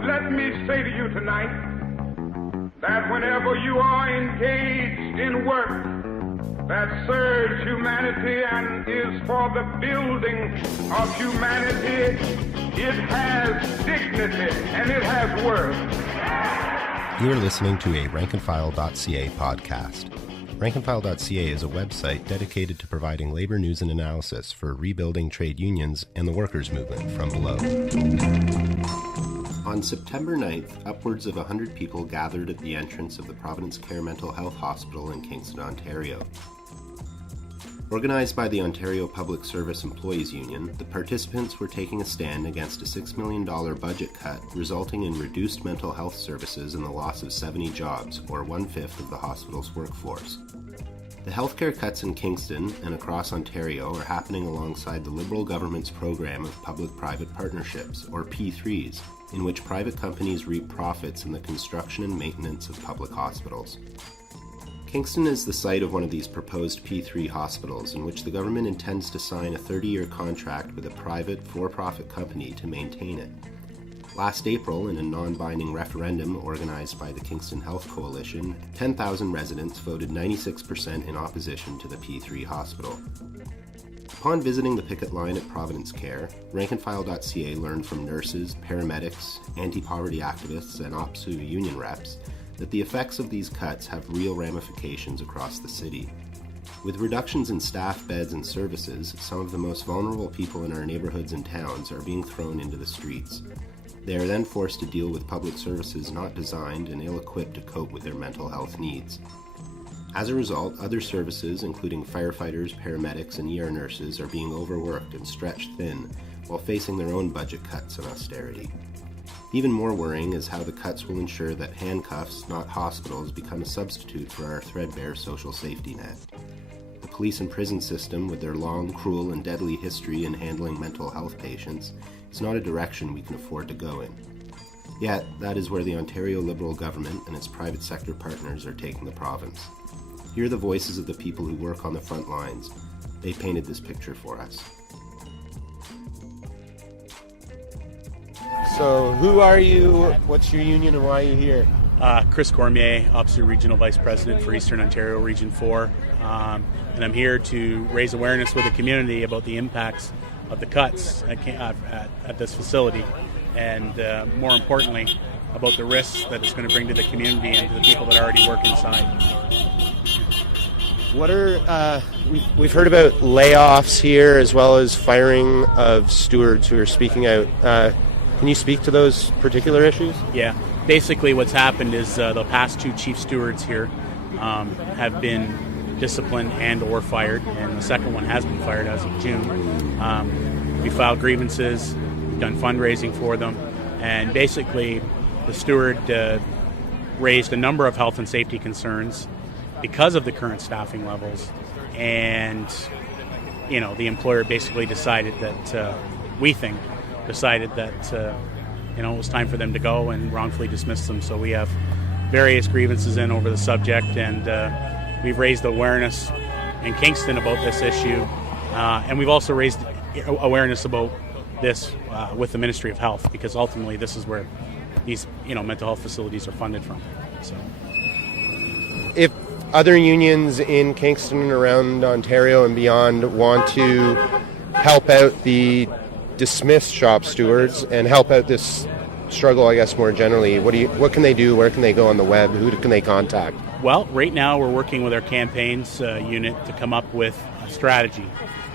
But let me say to you tonight that whenever you are engaged in work that serves humanity and is for the building of humanity, it has dignity and it has worth. You are listening to a Rankandfile.ca podcast. Rankandfile.ca is a website dedicated to providing labor news and analysis for rebuilding trade unions and the workers' movement from below. On September 9th, upwards of 100 people gathered at the entrance of the Providence Care Mental Health Hospital in Kingston, Ontario. Organized by the Ontario Public Service Employees Union, the participants were taking a stand against a $6 million budget cut, resulting in reduced mental health services and the loss of 70 jobs, or 1/5 of the hospital's workforce. The healthcare cuts in Kingston and across Ontario are happening alongside the Liberal government's program of public-private partnerships, or P3s, in which private companies reap profits in the construction and maintenance of public hospitals. Kingston is the site of one of these proposed P3 hospitals, in which the government intends to sign a 30-year contract with a private, for-profit company to maintain it. Last April, in a non-binding referendum organized by the Kingston Health Coalition, 10,000 residents voted 96% in opposition to the P3 hospital. Upon visiting the picket line at Providence Care, Rankandfile.ca learned from nurses, paramedics, anti-poverty activists, and OPSEU union reps that the effects of these cuts have real ramifications across the city. With reductions in staff, beds, and services, some of the most vulnerable people in our neighborhoods and towns are being thrown into the streets. They are then forced to deal with public services not designed and ill-equipped to cope with their mental health needs. As a result, other services, including firefighters, paramedics, and ER nurses, are being overworked and stretched thin while facing their own budget cuts and austerity. Even more worrying is how the cuts will ensure that handcuffs, not hospitals, become a substitute for our threadbare social safety net. The police and prison system, with their long, cruel, and deadly history in handling mental health patients, is not a direction we can afford to go in. Yet, that is where the Ontario Liberal government and its private sector partners are taking the province. Hear the voices of the people who work on the front lines. They painted this picture for us. So, who are you, what's your union, and why are you here? Chris Cormier, OPSEU Regional Vice President for Eastern Ontario Region 4. And I'm here to raise awareness with the community about the impacts of the cuts at this facility, and more importantly, about the risks that it's going to bring to the community and to the people that already work inside. What are, we've heard about layoffs here as well as firing of stewards who are speaking out. Can you speak to those particular issues? Yeah. Basically what's happened is the past two chief stewards here have been disciplined and or fired, and the second one has been fired as of June. We filed grievances, we've done fundraising for them, and basically the steward raised a number of health and safety concerns because of the current staffing levels, and the employer basically decided that it was time for them to go and wrongfully dismiss them. So we have various grievances in over the subject, and we've raised awareness in Kingston about this issue, and we've also raised awareness about this with the Ministry of Health, because ultimately this is where these mental health facilities are funded from. So, if other unions in Kingston and around Ontario and beyond want to help out the dismissed shop stewards and help out this struggle, I guess, more generally, what can they do? Where can they go on the web? Who can they contact? Well, right now we're working with our campaigns unit to come up with a strategy.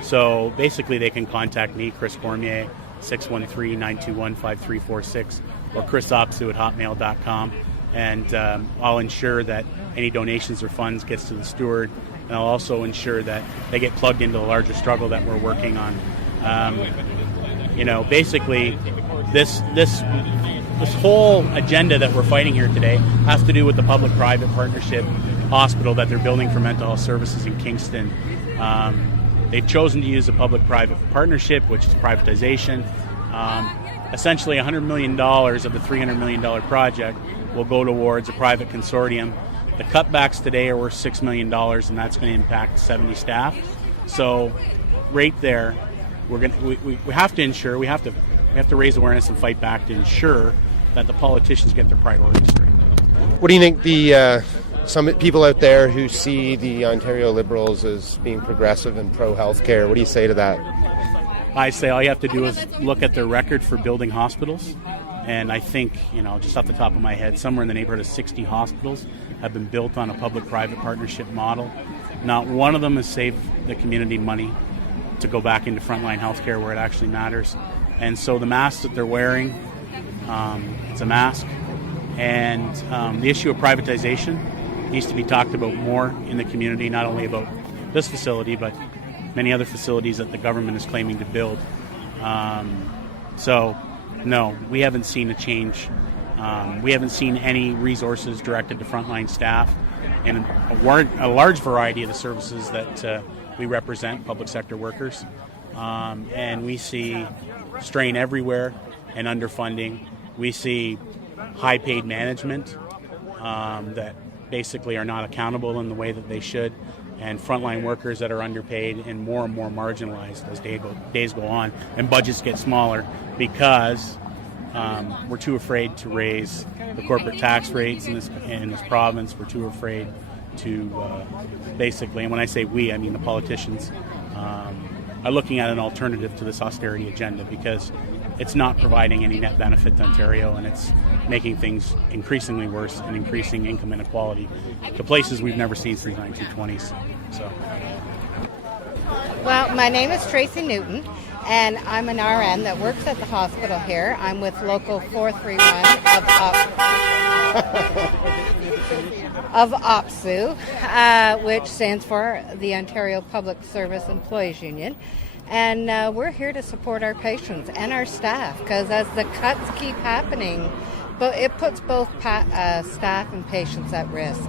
So basically they can contact me, Chris Cormier, 613-921-5346, or chrisopsu@hotmail.com, and I'll ensure that any donations or funds gets to the steward, and I'll also ensure that they get plugged into the larger struggle that we're working on. Basically, this whole agenda that we're fighting here today has to do with the public-private partnership hospital that they're building for mental health services in Kingston. They've chosen to use a public-private partnership, which is privatization. Essentially, $100 million of the $300 million project will go towards a private consortium. The cutbacks today are worth $6 million, and that's going to impact 70 staff. So, right there, we have to ensure, we have to raise awareness and fight back to ensure that the politicians get their priorities straight. What do you think the some people out there who see the Ontario Liberals as being progressive and pro-healthcare, what do you say to that? I say all you have to do is look at their record for building hospitals. And I think, just off the top of my head, somewhere in the neighborhood of 60 hospitals have been built on a public-private partnership model. Not one of them has saved the community money to go back into frontline healthcare where it actually matters. And so the mask that they're wearing, it's a mask. And the issue of privatization needs to be talked about more in the community, not only about this facility, but many other facilities that the government is claiming to build. No, we haven't seen a change. We haven't seen any resources directed to frontline staff and a large variety of the services that we represent, public sector workers. And we see strain everywhere and underfunding. We see high-paid management that basically are not accountable in the way that they should, and frontline workers that are underpaid and more marginalized as days go on, and budgets get smaller because we're too afraid to raise the corporate tax rates in this province. We're too afraid to basically, and when I say we, I mean the politicians, are looking at an alternative to this austerity agenda because it's not providing any net benefit to Ontario, and it's making things increasingly worse and increasing income inequality to places we've never seen since the 1920s. So. Well, my name is Tracy Newton, and I'm an RN that works at the hospital here. I'm with Local 431 of OPSEU, which stands for the Ontario Public Service Employees Union. And we're here to support our patients and our staff, because as the cuts keep happening, but it puts both staff and patients at risk.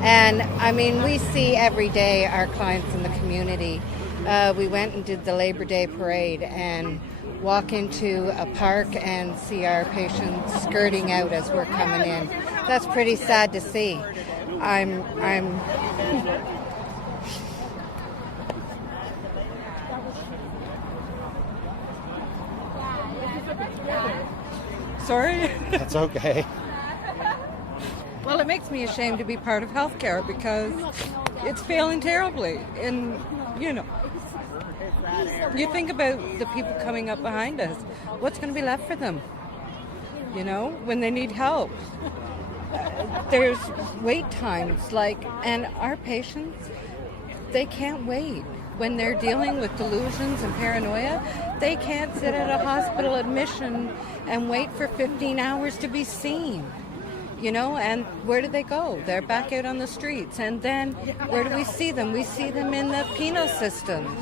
And I mean, we see every day our clients in the community. We went and did the Labor Day parade and walk into a park and see our patients skirting out as we're coming in. That's pretty sad to see. I'm Sorry? That's okay. Well, it makes me ashamed to be part of healthcare because it's failing terribly. And, you think about the people coming up behind us. What's going to be left for them? When they need help. There's wait times, and our patients, they can't wait. When they're dealing with delusions and paranoia, they can't sit at a hospital admission and wait for 15 hours to be seen. And where do they go? They're back out on the streets. And then where do we see them? We see them in the penal system,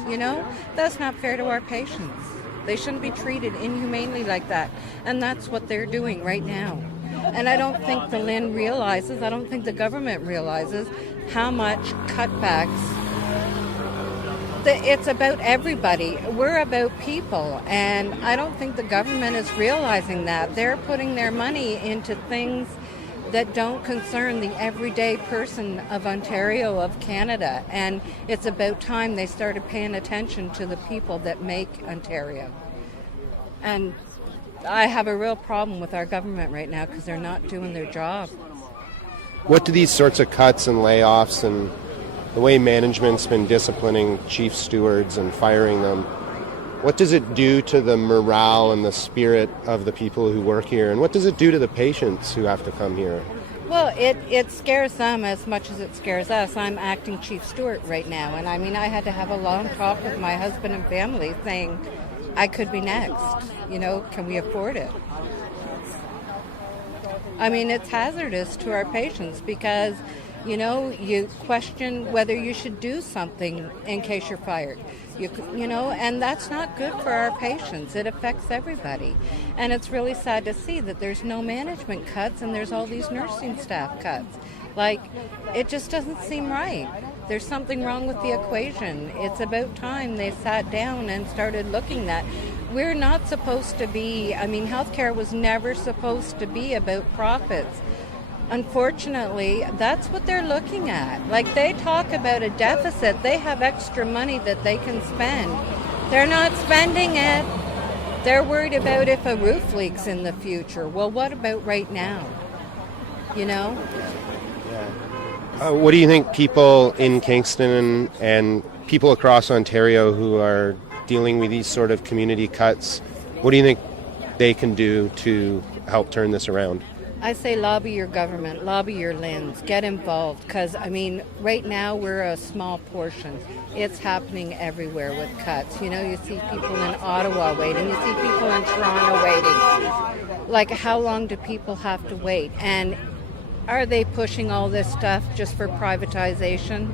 That's not fair to our patients. They shouldn't be treated inhumanely like that. And that's what they're doing right now. And I don't think the LHIN realizes, I don't think the government realizes how much cutbacks. It's about everybody. We're about people. And I don't think the government is realizing that. They're putting their money into things that don't concern the everyday person of Ontario, of Canada. And it's about time they started paying attention to the people that make Ontario. And I have a real problem with our government right now because they're not doing their job. What do these sorts of cuts and layoffs and the way management's been disciplining chief stewards and firing them, what does it do to the morale and the spirit of the people who work here? And what does it do to the patients who have to come here? Well, it scares them as much as it scares us. I'm acting chief steward right now. And I mean, I had to have a long talk with my husband and family saying, I could be next. Can we afford it? I mean, it's hazardous to our patients because, you question whether you should do something in case you're fired. And that's not good for our patients. It affects everybody. And it's really sad to see that there's no management cuts and there's all these nursing staff cuts. It just doesn't seem right. There's something wrong with the equation. It's about time they sat down and started looking at. We're not supposed to be, healthcare was never supposed to be about profits. Unfortunately, that's what they're looking at. They talk about a deficit. They have extra money that they can spend. They're not spending it. They're worried about if a roof leaks in the future. Well, what about right now? You know? What do you think people in Kingston and people across Ontario who are dealing with these sort of community cuts, what do you think they can do to help turn this around? I say lobby your government, lobby your LHINs, get involved, because, I mean, right now we're a small portion. It's happening everywhere with cuts. You know, you see people in Ottawa waiting, you see people in Toronto waiting. Like, how long do people have to wait? And are they pushing all this stuff just for privatization?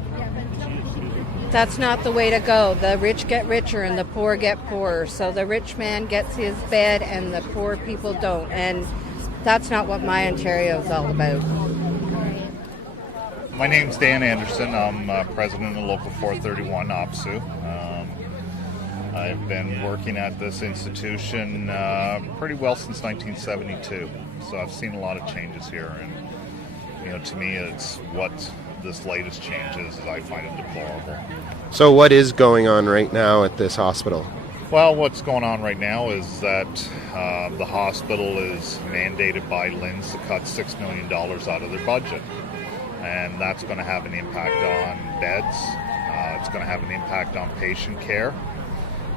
That's not the way to go. The rich get richer and the poor get poorer. So the rich man gets his bed and the poor people don't. And that's not what my Ontario is all about. My name's Dan Anderson. I'm president of Local 431 OPSEU. I've been working at this institution pretty well since 1972. So I've seen a lot of changes here. And, you know, to me, it's what this latest change is I find it deplorable. So what is going on right now at this hospital? Well, what's going on right now is that the hospital is mandated by LHINs to cut $6 million out of their budget. And that's going to have an impact on beds. It's going to have an impact on patient care.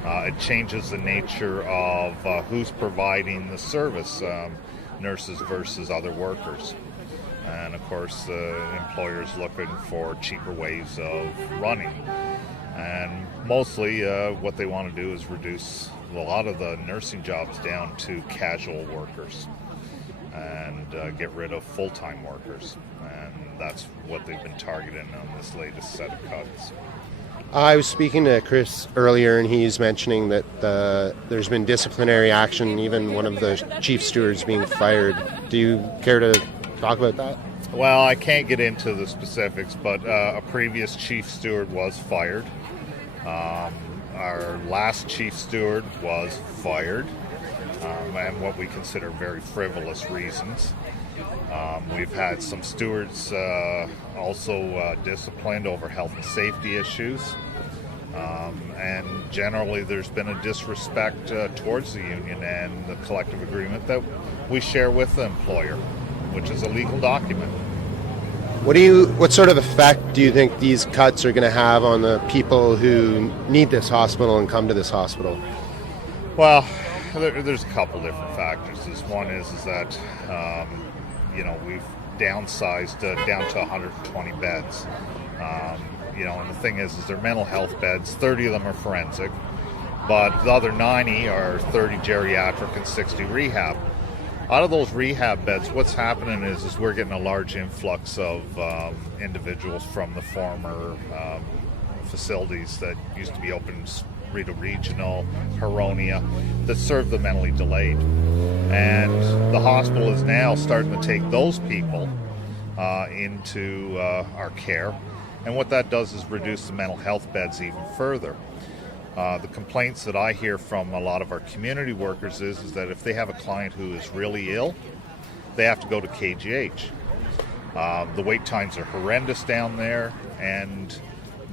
It changes the nature of who's providing the service, nurses versus other workers. And of course, the employer's looking for cheaper ways of running. And mostly what they want to do is reduce a lot of the nursing jobs down to casual workers and get rid of full-time workers. And that's what they've been targeting on this latest set of cuts. I was speaking to Chris earlier, and he's mentioning that there's been disciplinary action, even one of the chief stewards being fired. Do you care to talk about that? Well, I can't get into the specifics, but a previous chief steward was fired. Our last chief steward was fired, and what we consider very frivolous reasons. We've had some stewards also disciplined over health and safety issues. And generally there's been a disrespect towards the union and the collective agreement that we share with the employer, which is a legal document. What sort of effect do you think these cuts are going to have on the people who need this hospital and come to this hospital? Well, there's a couple different factors. One is that we've downsized down to 120 beds. And the thing is they're mental health beds. 30 of them are forensic, but the other 90 are 30 geriatric and 60 rehab. Out of those rehab beds, what's happening is we're getting a large influx of individuals from the former facilities that used to be open, Rita Regional, Huronia, that serve the mentally delayed. And the hospital is now starting to take those people into our care. And what that does is reduce the mental health beds even further. The complaints that I hear from a lot of our community workers is that if they have a client who is really ill, they have to go to KGH. The wait times are horrendous down there, and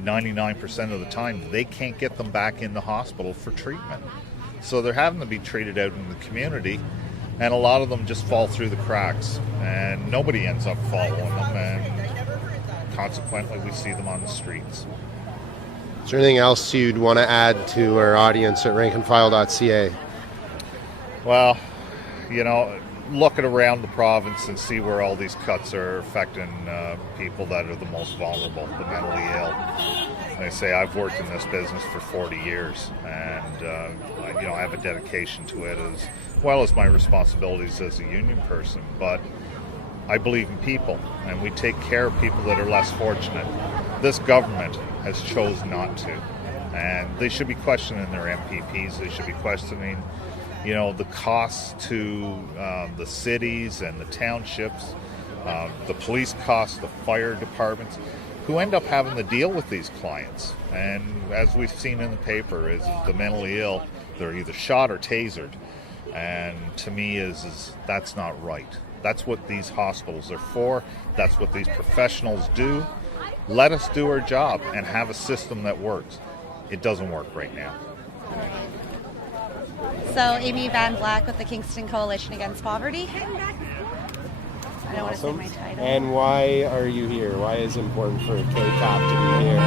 99% of the time they can't get them back in the hospital for treatment. So they're having to be treated out in the community, and a lot of them just fall through the cracks, and nobody ends up following them, and consequently we see them on the streets. Is there anything else you'd want to add to our audience at Rankandfile.ca? Well, looking around the province and see where all these cuts are affecting people that are the most vulnerable, the mentally ill. Like I say, I've worked in this business for 40 years, and I have a dedication to it as well as my responsibilities as a union person. But I believe in people, and we take care of people that are less fortunate. This government has chosen not to, and they should be questioning their MPPs. They should be questioning, the costs to the cities and the townships, the police costs, the fire departments, who end up having to deal with these clients. And as we've seen in the paper, is the mentally ill, they're either shot or tasered. And to me, is that's not right. That's what these hospitals are for. That's what these professionals do. Let us do our job and have a system that works. It doesn't work right now. So Amy Van Black with the Kingston Coalition Against Poverty. I don't want to say my title. And why are you here? Why is it important for KCAP to be here?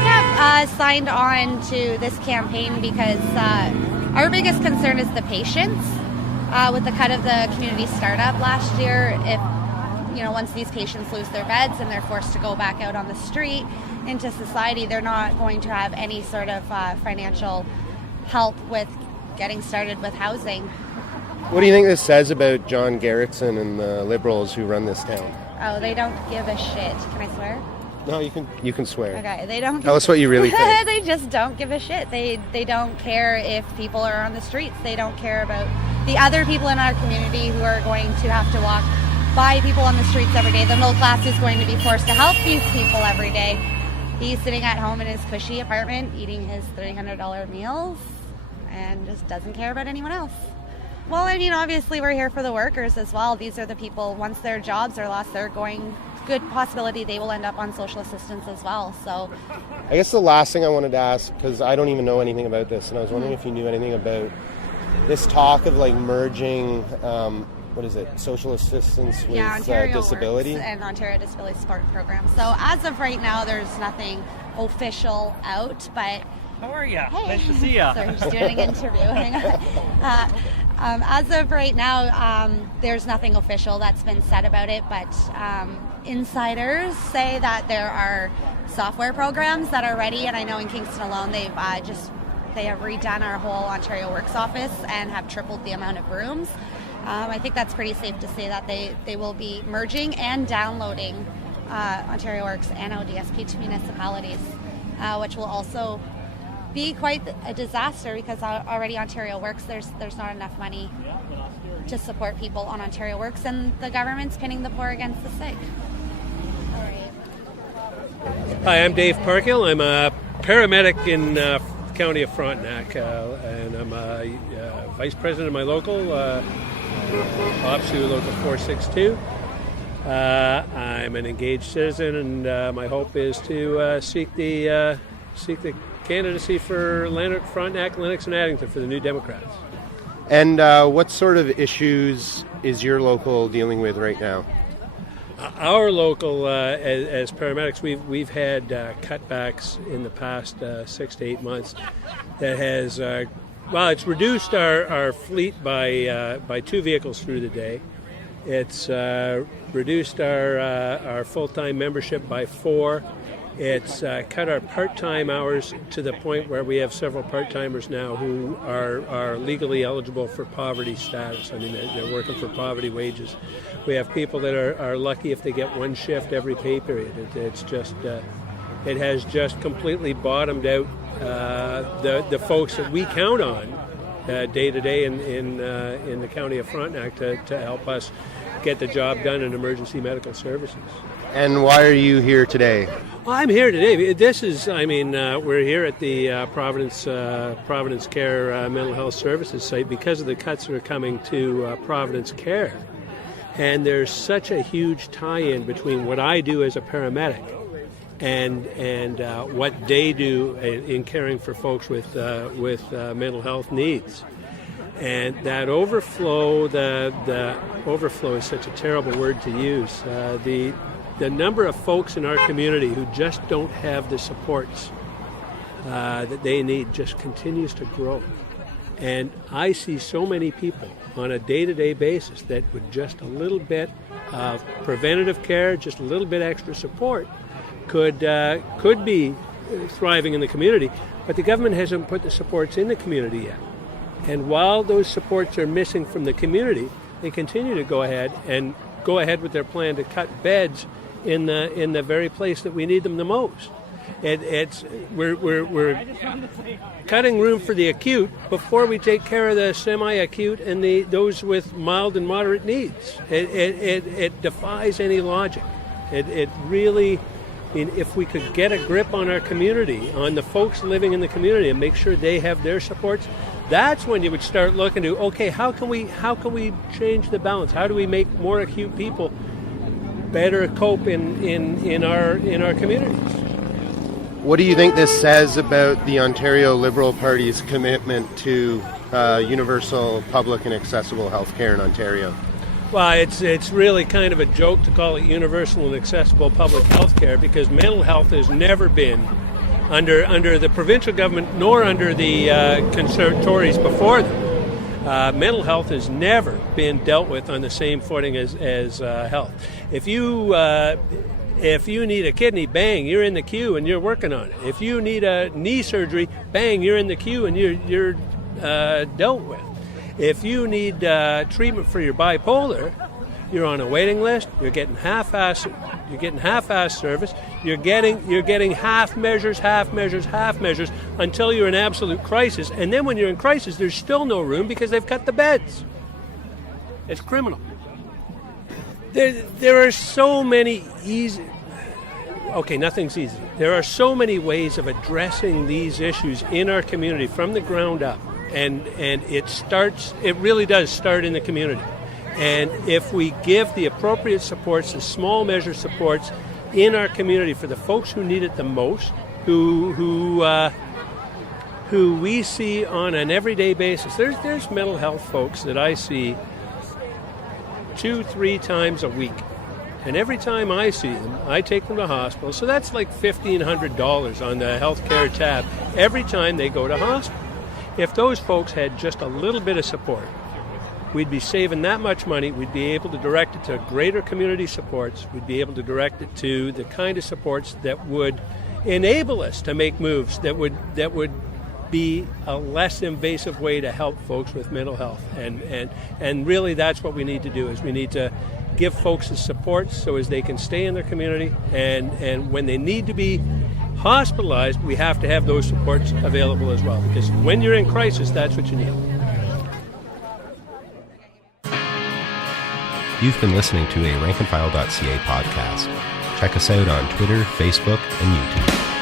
KCAP signed on to this campaign because our biggest concern is the patients. With the cut of the community startup last year, if once these patients lose their beds and they're forced to go back out on the street into society, they're not going to have any sort of financial help with getting started with housing. What do you think this says about John Gerritsen and the Liberals who run this town? Oh, they don't give a shit. Can I swear? No, you can swear. Okay, they don't. Tell us what you really think. They just don't give a shit. They don't care if people are on the streets. They don't care about the other people in our community who are going to have to walk by people on the streets every day. The middle class is going to be forced to help these people every day. He's sitting at home in his cushy apartment eating his $300 meals and just doesn't care about anyone else. Well, I mean, obviously we're here for the workers as well. These are the people, once their jobs are lost, good possibility they will end up on social assistance as well. So I guess the last thing I wanted to ask, because I don't even know anything about this, and I was wondering if you knew anything about this talk of like merging, social assistance with Ontario disability? Works and Ontario Disability Support Program. So as of right now, there's nothing official out, but... How are you? Hey. Nice to see you. Sorry, just doing an interview. Hang on. As of right now, there's nothing official that's been said about it, but insiders say that there are software programs that are ready, and I know in Kingston alone they have redone our whole Ontario Works office and have tripled the amount of rooms. I think that's pretty safe to say that they will be merging and downloading Ontario Works and ODSP to municipalities, which will also be quite a disaster because already Ontario Works, there's not enough money to support people on Ontario Works, and the government's pinning the poor against the sick. All right. Hi, I'm Dave Parkhill. I'm a paramedic in the County of Frontenac, and I'm a vice president of my local, OPSEU Local 462. I'm an engaged citizen, and my hope is to seek the candidacy for Frontenac, Lennox, and Addington for the New Democrats. And what sort of issues is your local dealing with right now? Our local, as paramedics, we've had cutbacks in the past 6 to 8 months that has, it's reduced our fleet by 2 vehicles through the day. It's reduced our full-time membership by 4. It's cut our part-time hours to the point where we have several part-timers now who are legally eligible for poverty status. I mean, they're working for poverty wages. We have people that are lucky if they get 1 shift every pay period. It's just, it has just completely bottomed out the folks that we count on day to day in the County of Frontenac to help us get the job done in emergency medical services. And why are you here today? Well, I'm here today. This is, we're here at the Providence Care Mental Health Services site because of the cuts that are coming to Providence Care. And there's such a huge tie-in between what I do as a paramedic and what they do in caring for folks with mental health needs. And that overflow, the overflow is such a terrible word to use. The number of folks in our community who just don't have the supports that they need just continues to grow. And I see so many people on a day-to-day basis that with just a little bit of preventative care, just a little bit extra support, could be thriving in the community. But the government hasn't put the supports in the community yet. And while those supports are missing from the community, they continue to go ahead with their plan to cut beds in the very place that we need them the most. We're cutting room for the acute before we take care of the semi-acute and those with mild and moderate needs. It defies any logic. It really, if we could get a grip on our community, on the folks living in the community, and make sure they have their supports, that's when you would start looking to, okay, how can we change the balance? How do we make more acute people better cope in our communities? What do you think this says about the Ontario Liberal Party's commitment to universal, public and accessible health care in Ontario? Well, it's really kind of a joke to call it universal and accessible public health care, because mental health has never been under the provincial government nor under the Conservatories before them. Mental health has never been dealt with on the same footing as health. If you need a kidney, bang, you're in the queue and you're working on it. If you need a knee surgery, bang, you're in the queue and you're dealt with. If you need treatment for your bipolar, you're on a waiting list. You're getting half-ass service. You're getting half measures until you're in absolute crisis. And then when you're in crisis, there's still no room because they've cut the beds. It's criminal. There are so many easy. Okay, nothing's easy. There are so many ways of addressing these issues in our community from the ground up. And it really does start in the community. And if we give the appropriate supports, the small measure supports in our community for the folks who need it the most, who we see on an everyday basis. There's mental health folks that I see 2-3 times a week. And every time I see them, I take them to hospital. So that's like $1,500 on the health care tab every time they go to hospital. If those folks had just a little bit of support, we'd be saving that much money. We'd be able to direct it to greater community supports. We'd be able to direct it to the kind of supports that would enable us to make moves that would be a less invasive way to help folks with mental health. And really that's what we need to do, is we need to give folks the supports so as they can stay in their community, and when they need to be hospitalized, we have to have those supports available as well, because when you're in crisis, that's what you need. You've been listening to a Rankandfile.ca podcast. Check us out on Twitter, Facebook, and YouTube.